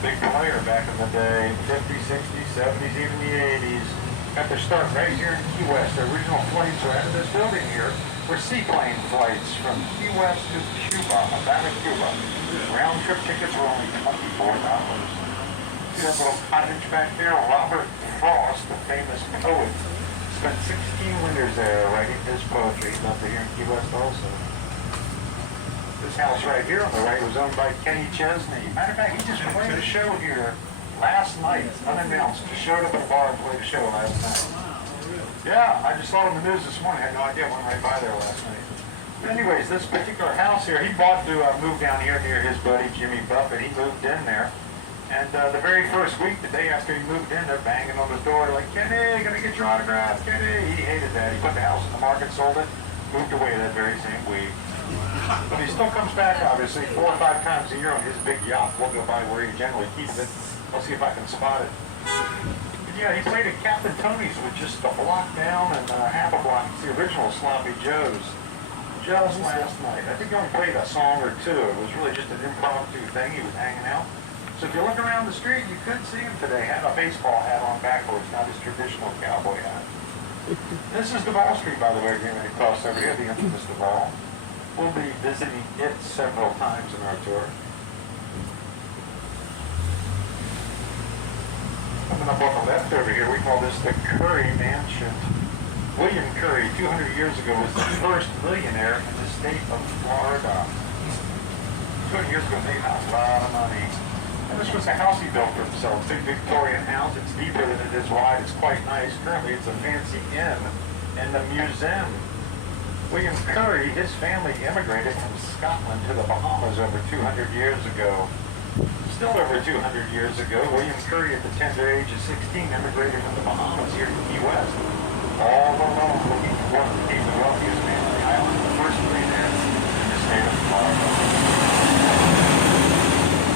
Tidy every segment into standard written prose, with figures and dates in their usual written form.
big player back in the day, 50s, 60s, 70s, even the 80s. Got their start right here in Key West. The original flights were out of this building here were seaplane flights from Key West to Cuba, Havana, Cuba. Round trip tickets were only $24. See that little cottage back there? Robert Frost, the famous poet, spent 16 winters there writing his poetry. He's up here in Key West also. This house right here on the right was owned by Kenny Chesney. Matter of fact, he just played a show here last night, unannounced. Just showed up at a bar and played a show last night. Yeah, I just saw it on the news this morning. I had no idea. I went right by there last night. But anyways, this particular house here, he bought to move down here near his buddy Jimmy Buffett. He moved in there. And the very first week, the day after he moved in, they're banging on the door like, Kenny, gonna get your autograph, Kenny. He hated that. He put the house in the market, sold it, moved away that very same week. But he still comes back, obviously, 4 or 5 times a year on his big yacht. We'll go by where he generally keeps it. I'll see if I can spot it. But yeah, he played at Captain Tony's, with just a block down and half a block. It's the original Sloppy Joe's. Just last night. I think he only played a song or two. It was really just an impromptu thing. He was hanging out. So if you look around the street, you could see him today. Had a baseball hat on backwards, not his traditional cowboy hat. This is Duval Street, by the way, again, when you cross over here, the infamous Duval. We'll be visiting it several times in our tour. Coming up on the left over here, we call this the Curry Mansion. William Curry, 200 years ago, was the first millionaire in the state of Florida. 200 years ago, made a lot of money. And this was a house he built for himself, big Victorian house. It's deeper than it is wide. It's quite nice. Currently, it's a fancy inn and a museum. William Curry, his family immigrated from Scotland to the Bahamas over 200 years ago. Still over 200 years ago, William Curry, at the tender age of 16, immigrated from the Bahamas here to Key West. All alone, looking for work, became the wealthiest man on the island, the first millionaire in the state of Florida.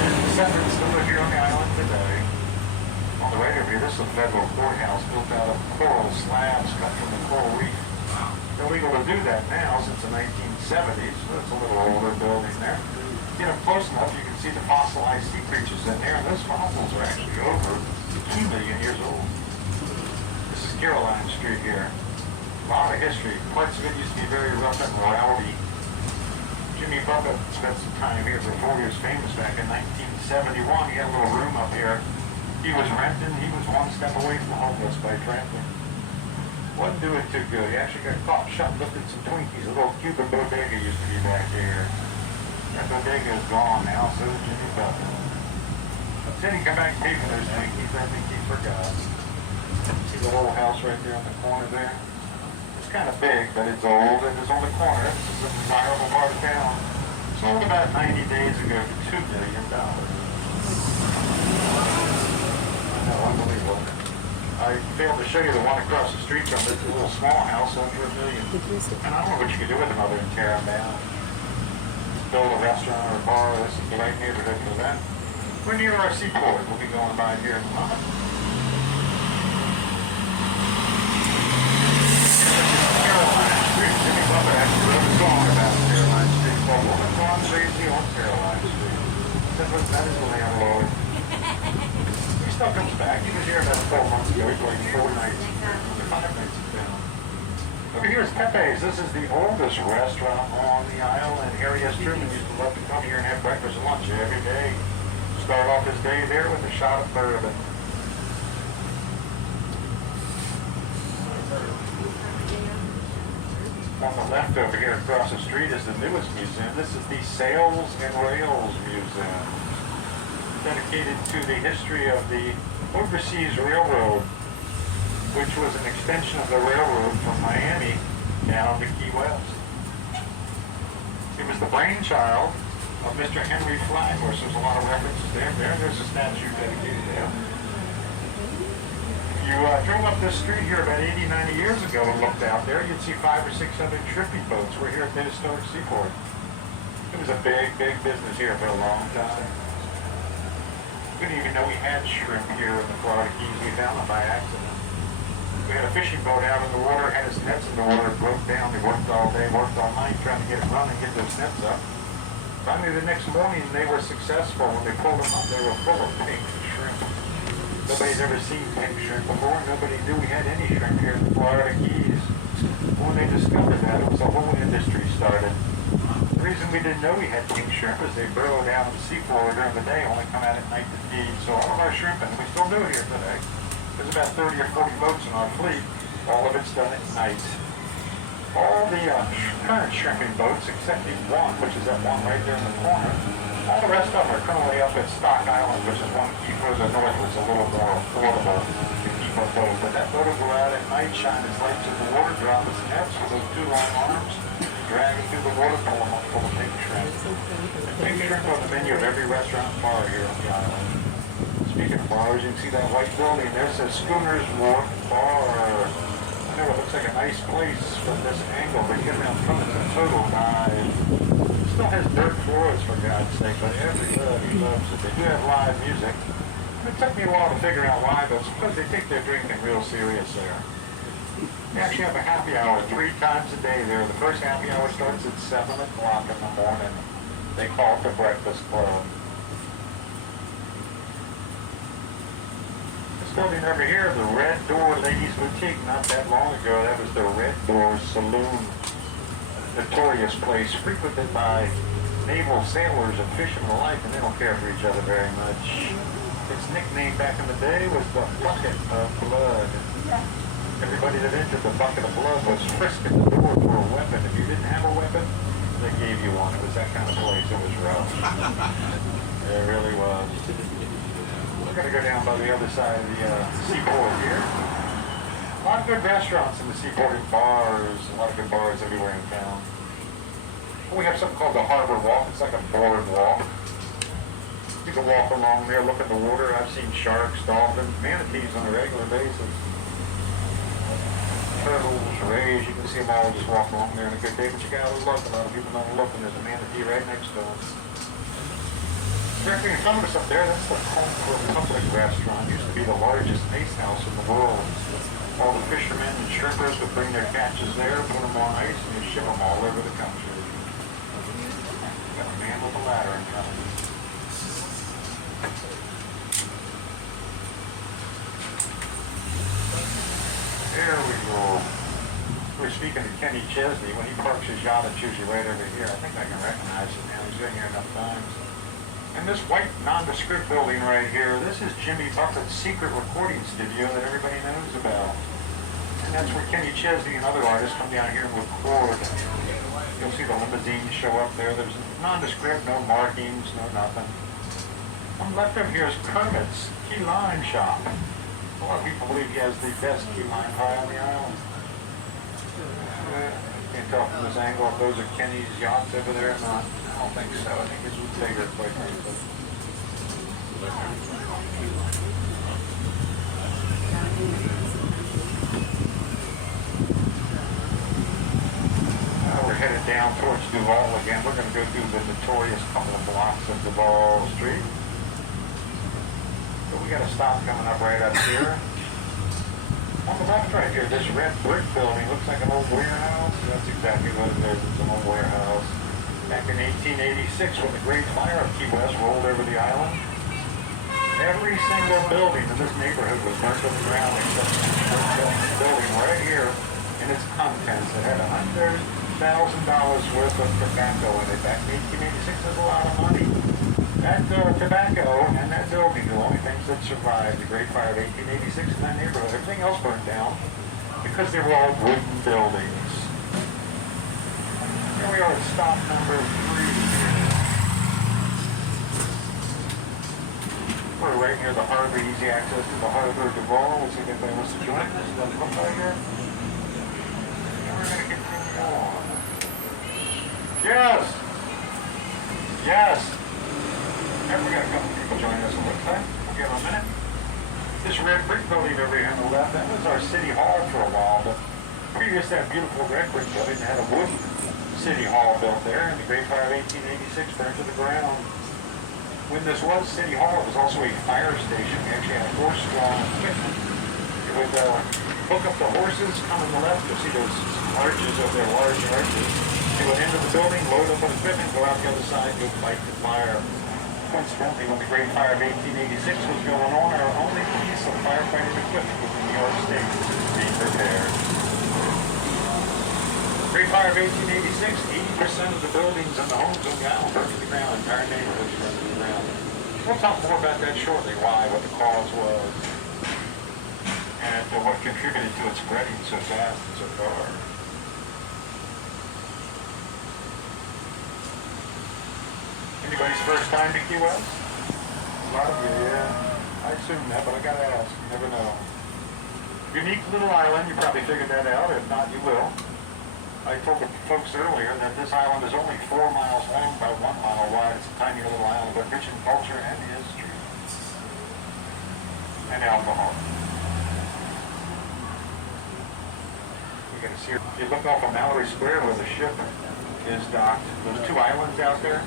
His descendants still live here on the island today. On the right over here, this is a federal courthouse built out of coral slabs cut from the coral reef. Illegal to do that now since the 1970s, so it's a little older building there. Get up close enough, you can see the fossilized sea creatures in there, and those fossils are actually over 2 million years old. This is Caroline Street here. A lot of history. Parts of it used to be very rough and rowdy. Jimmy Buffett spent some time here before he was famous back in 1971. He had a little room up here. He was renting. He was one step away from homeless by trampling. Wasn't doing too good. He actually got caught shoplifting some Twinkies. A little Cuban bodega used to be back here. That bodega is gone now, so is Jimmy Buffett. But then he come back and pay for those Twinkies. I think he forgot. See the little house right there on the corner there? It's kind of big, but it's old and it's on the corner. This is a desirable part of town. Sold about 90 days ago for $2 million. I know, unbelievable. I failed to show you the one across the street from this little small house under $1 million. And I don't know what you could do with them other than tear them down. Build a restaurant or a bar. This is the right neighborhood for that. We're near our seaport. We'll be going by here in a moment. Caroline Street. Jimmy Buffett actually wrote a song about Caroline Street called Woman Gone Crazy on Caroline Street. That is the landlord. He still comes back. He was here about 12 months ago. He played 4 nights, 5 nights in town. Over here is Pepe's. This is the oldest restaurant on the island. Harry S. Truman used to love to come here and have breakfast and lunch every day. Start off his day there with a shot of bourbon. On the left over here across the street is the newest museum. This is the Sails and Rails Museum, dedicated to the history of the Overseas Railroad, which was an extension of the railroad from Miami down to Key West. It was the brainchild of Mr. Henry Flaghorse. There's a lot of references there. There's a statue dedicated to him. If you drove up this street here about 80, 90 years ago and looked out there, you'd see 500 or 600 tripping boats. We're here at the historic seaport. It was a big, big business here for a long time. We didn't even know we had shrimp here in the Florida Keys. We found them by accident. We had a fishing boat out in the water, had its nets in the water, it broke down. They worked all day, worked all night trying to get it running, get those nets up. Finally, the next morning, they were successful. When they pulled them up, they were full of pink shrimp. Nobody's ever seen pink shrimp before. Nobody knew we had any shrimp here in the Florida Keys. When they discovered that, it was a whole industry started. The reason we didn't know we had pink shrimp is they burrow down the seafloor during the day, only come out at night to feed. So all of our shrimping, we still do it here today. There's about 30 or 40 boats in our fleet. All of it's done at night. All the current shrimping boats, except the one, which is that one right there in the corner, all the rest of them are currently up at Stock Island, which is one key further north, which is a little more affordable to keep a boat. But that boat will go out at night, shine its lights in the water, drop its nets with those two long arms, drag it through the water, pull them up full of pink shrimp. And pink shrimp on the menu of every restaurant and bar here on the island. Speaking of bars, you can see that white building there says Schooner's Wharf Bar. I know it looks like a nice place from this angle, but get around front, it's a total dive. It still has dirt floors, for God's sake, but everybody loves it. They do have live music. It took me a while to figure out why, but suppose they take their drinking real serious there. They actually have a happy hour 3 times a day there. The first happy hour starts at 7 o'clock in the morning. They call it the Breakfast Club. Building over here, the Red Door Ladies Boutique. Not that long ago, that was the Red Door Saloon. Notorious place, frequented by naval sailors and fishermen alike, and they don't care for each other very much. Its nickname back in the day was the Bucket of Blood. Everybody that entered the Bucket of Blood was frisked at the door for a weapon. If you didn't have a weapon, they gave you one. It was that kind of place. It was rough. It really was. We're going to go down by the other side of the seaport here. A lot of good restaurants in the seaport and bars. A lot of good bars everywhere in town. We have something called the Harbor Walk. It's like a boardwalk. You can walk along there, look at the water. I've seen sharks, dolphins, manatees on a regular basis. Turtles, rays, you can see them all just walk along there on a good day. But you got to look. A lot of people don't look, and there's a manatee right next to them. Directly in front of us up there, that's the Home Republic restaurant. It used to be the largest ice house in the world. All the fishermen and shrimpers would bring their catches there, put them on ice, and they ship them all over the country. Got a man with a ladder in front of him. There we go. We were speaking to Kenny Chesney. When he parks his yacht, it's usually right over here. I think I can recognize it now. He's been here enough times. And this white nondescript building right here, this is Jimmy Buffett's secret recording studio that everybody knows about. And that's where Kenny Chesney and other artists come down here and record. You'll see the limousines show up there. There's nondescript, no markings, no nothing. On the left of here is Kermit's Key Lime Shop. A lot of people believe he has the best key lime pie on the island. Can't tell from this angle if those are Kenny's yachts over there or not. I don't think so. I think this was bigger, quite frankly. We're headed down towards Duval again. We're going to go through the notorious couple of blocks of Duval Street. But we got a stop coming up right up here. On the left right here, this red brick building looks like an old warehouse. That's exactly what it is. It's an old warehouse. Back in 1886, when the Great Fire of Key West rolled over the island, every single building in this neighborhood was burnt to the ground except this building right here and its contents. It had $100,000 worth of tobacco in it. Back in 1886, that's a lot of money. That tobacco and that building are the only things that survived the Great Fire of 1886 in that neighborhood. Everything else burned down because they were all wooden buildings. Here we are at stop number 3 here. We're right near the harbor, easy access to the harbor of Duval. We'll see if anybody wants to join us. Doesn't look like it. And we're going to continue on. Yes! Yes! And we got a couple people joining us on the time. We'll give them a minute. This red brick building over here on the left, that was our city hall for a while, but previous to that beautiful red brick building, they had a wooden city hall built there, and the Great Fire of 1886 burned to the ground. When this was City Hall, it was also a fire station. We actually had horse-drawn equipment. It would hook up the horses, come on the left, you'll see those arches over there, large arches. to an end of the building, load up on equipment, go out the other side, go fight the fire. Coincidentally, when the Great Fire of 1886 was going on, our only piece of firefighting equipment was in New York State being repaired. Great Fire of 1886, 80% of the buildings and the homes on the island burned to the ground, entire neighborhoods burned to the ground. We'll talk more about that shortly, why, what the cause was, and what contributed to it spreading so fast and so far. Anybody's first time to Key West? A lot of you, yeah. I assume that, but I gotta ask. You never know. Unique little island. You probably figured that out. If not, you will. I told the folks earlier that this island is only 4 miles long by 1 mile wide. It's a tiny little island, but rich in culture and history. And alcohol. You're gonna see, if you look off of Mallory Square where the ship is docked, there's 2 islands out there.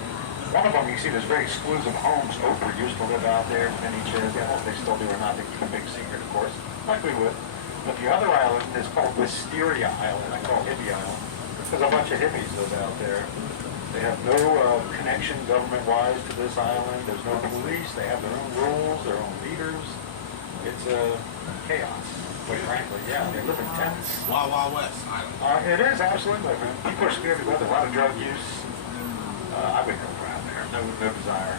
One of them, you see, there's very exclusive homes. Oprah used to live out there, and he says, I don't know if they still do or not. They keep a big secret, of course. Likely would. But the other island is called Wisteria Island. I call it Hippie Island. There's a bunch of hippies live out there. They have no connection government-wise to this island. There's no police. They have their own rules, their own leaders. It's chaos, quite frankly. Yeah, they live in tents. Wild Wild West Island. It is, absolutely. People are scared to go there. A lot of drug use. I wouldn't go around there. No desire.